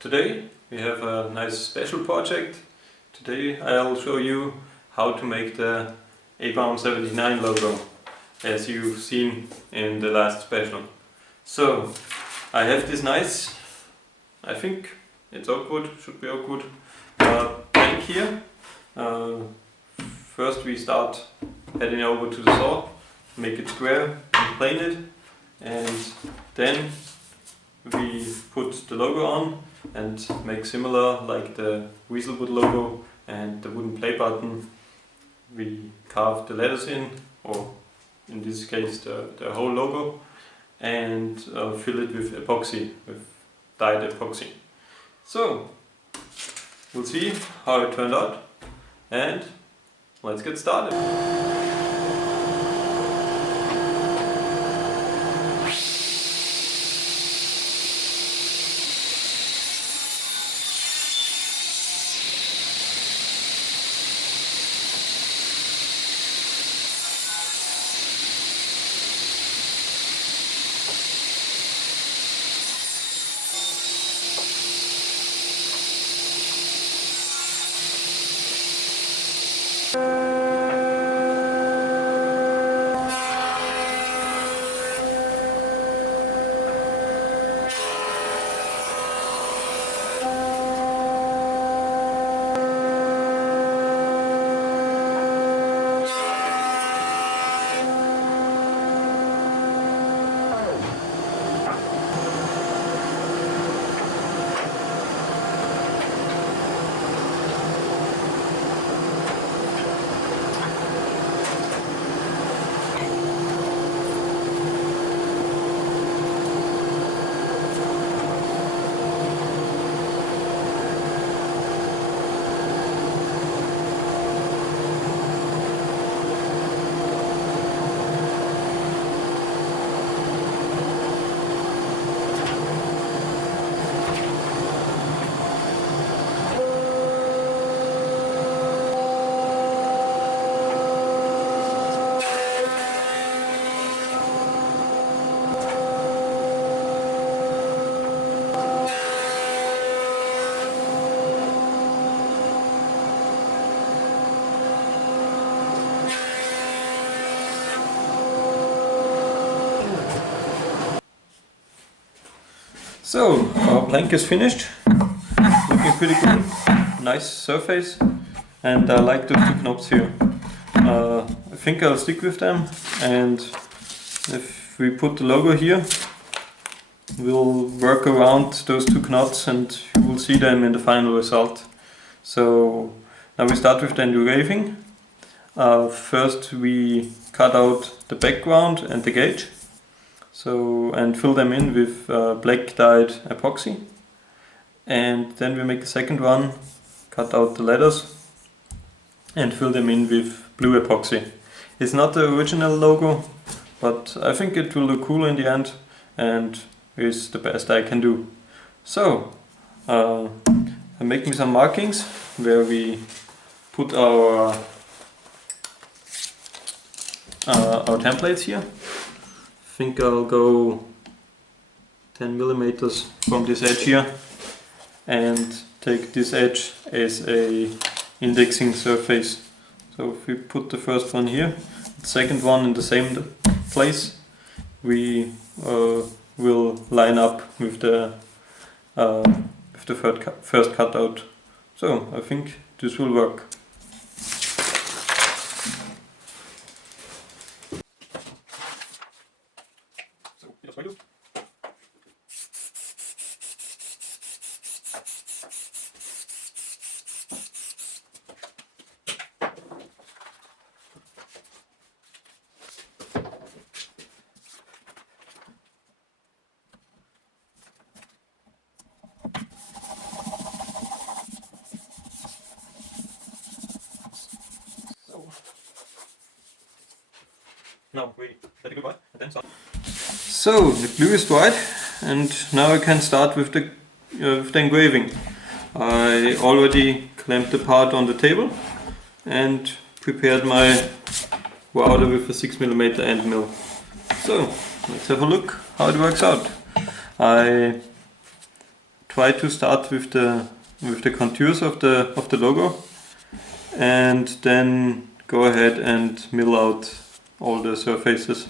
Today we have a nice special project. Today I'll show you how to make the Abom79 logo, as you've seen in the last special. So I have this nice, I think it's awkward, should be awkward, plank here. First we start heading over to the saw, make it square and plane it, and then we put the logo on and make similar like the WeaselWood logo and the Wooden PlayButton. We carve the letters in, or in this case the whole logo, and fill it with epoxy, with dyed epoxy. So we'll see how it turned out, and let's get started. So our plank is finished, looking pretty good, nice surface, and I like those two knobs here. I think I'll stick with them, and if we put the logo here, we'll work around those two knots and you will see them in the final result. So now we start with the engraving. First we cut out the background and the gauge. And fill them in with black dyed epoxy, and then we make the second one, cut out the letters and fill them in with blue epoxy. It's not the original logo, but I think it will look cool in the end and is the best I can do. So I'm making some markings where we put our templates here. I think I'll go 10 millimeters from this edge here and take this edge as a indexing surface. So if we put the first one here, the second one in the same place, we will line up with the first cutout. So I think this will work. Now we let it go by and then start. So the glue is dried, and now I can start with the engraving. I already clamped the part on the table and prepared my router with a 6mm end mill. So let's have a look how it works out. I try to start with the contours of the logo, and then go ahead and mill out all the surfaces.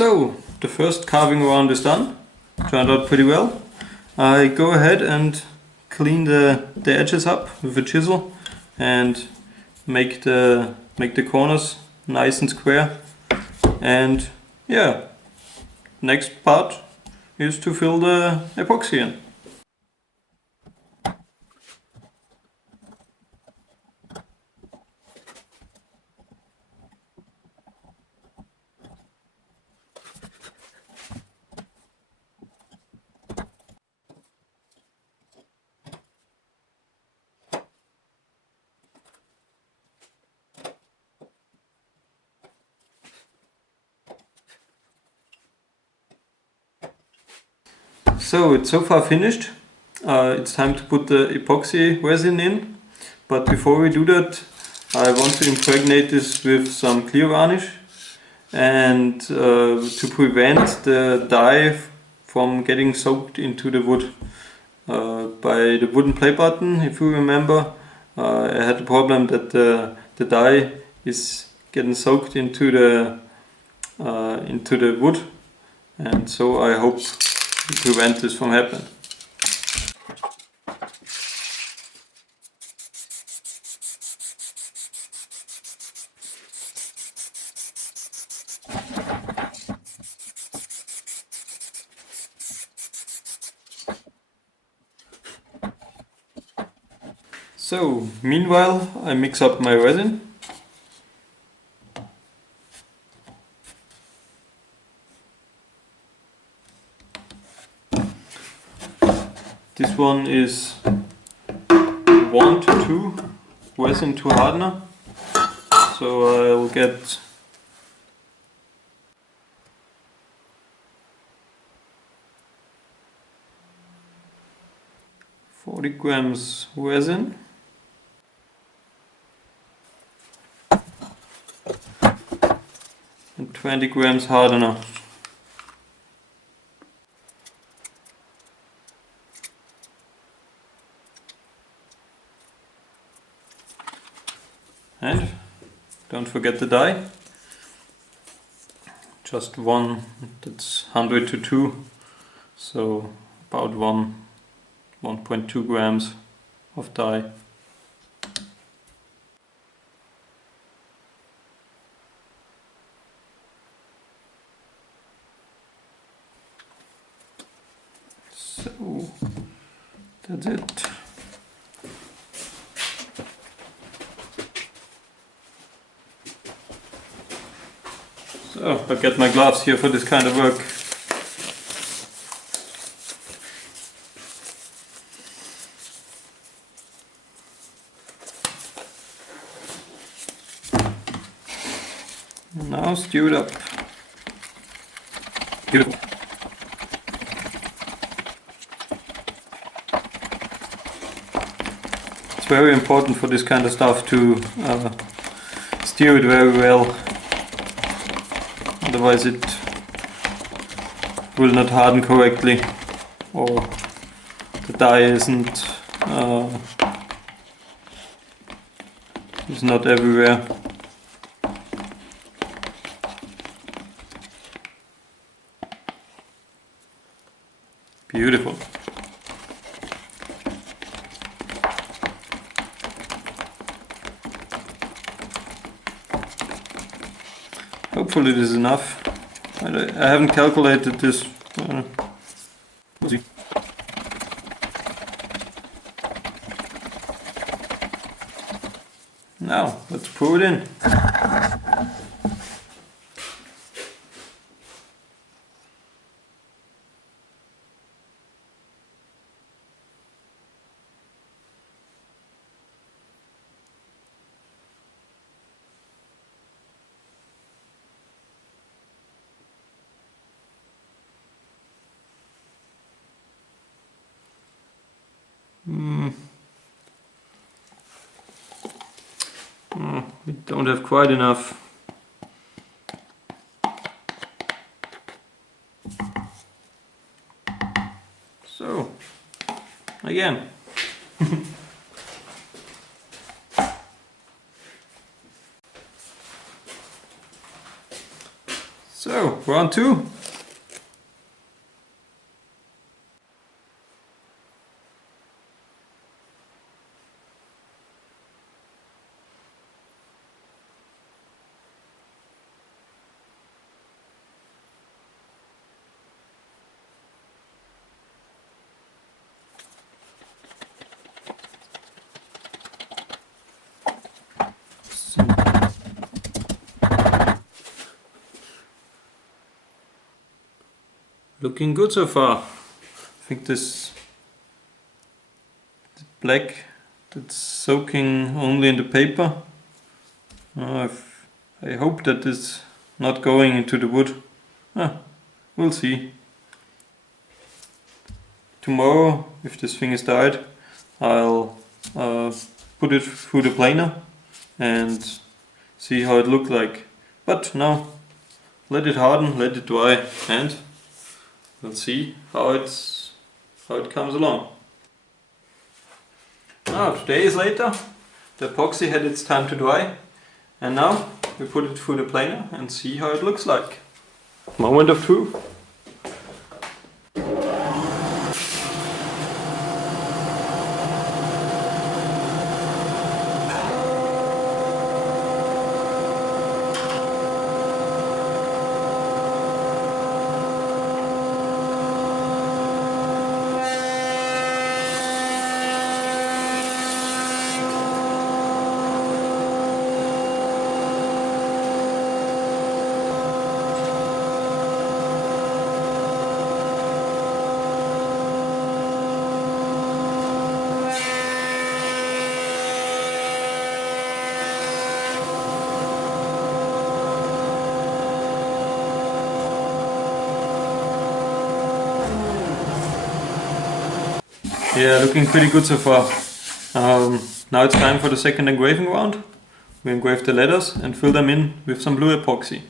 So the first carving round is done. Turned out pretty well. I go ahead and clean the edges up with a chisel and make the corners nice and square. And yeah, next part is to fill the epoxy in. So it's so far finished. It's time to put the epoxy resin in. But before we do that, I want to impregnate this with some clear varnish, and to prevent the dye from getting soaked into the wood. By the Wooden PlayButton, if you remember, I had the problem that the dye is getting soaked into the wood, and so I hope to prevent this from happening. So, meanwhile, I mix up my resin. This one is 1 to 2 resin to hardener. So I'll get 40 grams resin. And 20 grams hardener. And don't forget the dye. Just one, that's 100 to 2, so about 1.2 grams of dye. So that's it. So I get my gloves here for this kind of work. Now stew it up. Beautiful. It's very important for this kind of stuff to stew it very well. Otherwise it will not harden correctly, or the dye is not everywhere. Beautiful. Hopefully this is enough. I haven't calculated this. We'll see. Now let's pour it in. We don't have quite enough. So, again. So, round 2. Looking good so far. I think this black that's soaking only in the paper. I hope that it's not going into the wood. We'll see. Tomorrow, if this thing is dyed, I'll put it through the planer and see how it looks like. But now, let it harden, let it dry, and we'll see how it comes along. Now, 2 days later, the epoxy had its time to dry, and now we put it through the planer and see how it looks like. Moment of truth. Yeah, looking pretty good so far. Now it's time for the second engraving round. We engrave the letters and fill them in with some blue epoxy.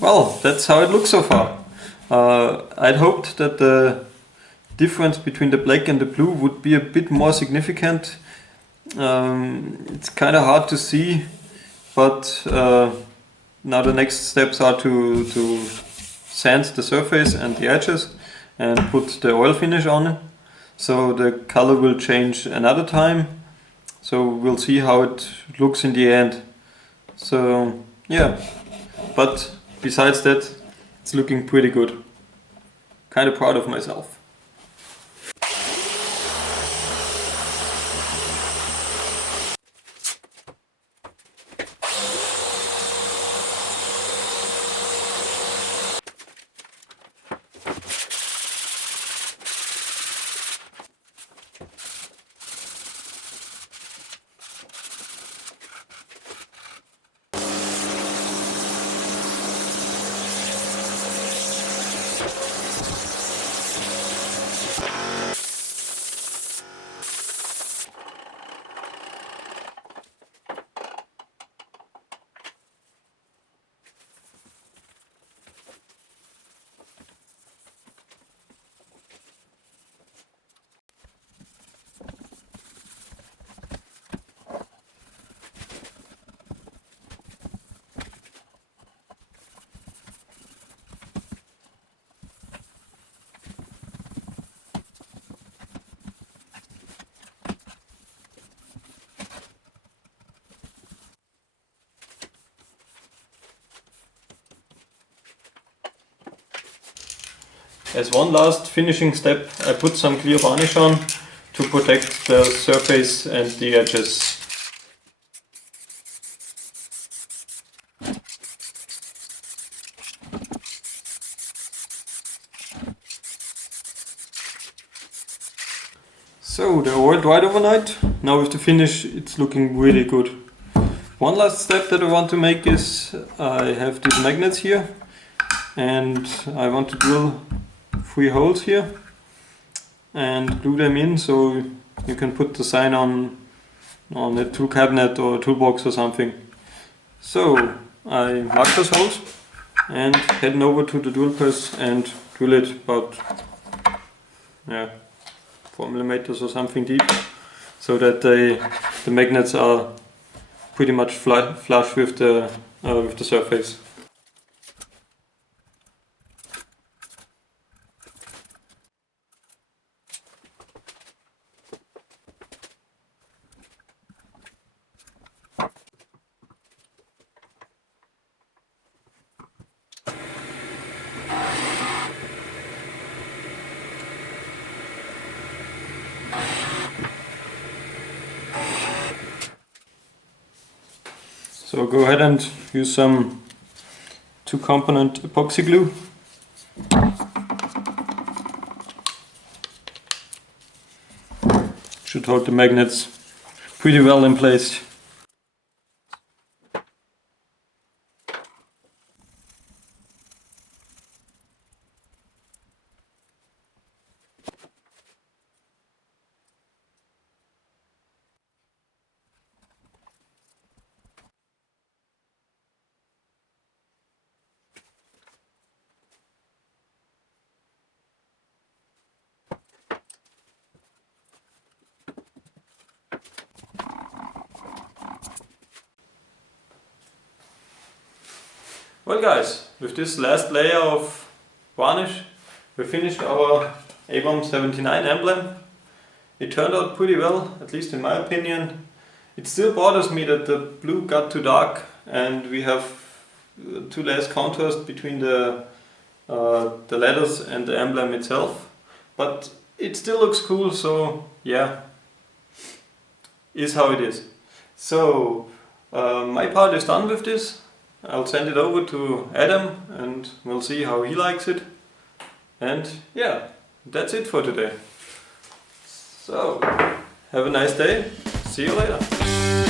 well, that's how it looks so far. I'd hoped that the difference between the black and the blue would be a bit more significant. It's kind of hard to see, but now the next steps are to sand the surface and the edges and put the oil finish on it. So the color will change another time. So we'll see how it looks in the end. So yeah, but besides that, it's looking pretty good. Kind of proud of myself. As one last finishing step, I put some clear varnish on to protect the surface and the edges. So the oil dried overnight. Now with the finish, it's looking really good. One last step that I want to make is I have these magnets here and I want to drill 3 holes here and glue them in so you can put the sign on a tool cabinet or a toolbox or something. So I mark those holes and heading over to the drill press and drill it about 4 millimeters or something deep, so that the magnets are pretty much flush with the surface. So go ahead and use some 2-component epoxy glue. Should hold the magnets pretty well in place. Well guys, with this last layer of varnish we finished our Abom79 Emblem. It turned out pretty well, at least in my opinion. It still bothers me that the blue got too dark and we have too less contrast between the letters and the emblem itself. But it still looks cool, so yeah, is how it is. So my part is done with this. I'll send it over to Adam and we'll see how he likes it. And yeah, that's it for today. So, have a nice day. See you later.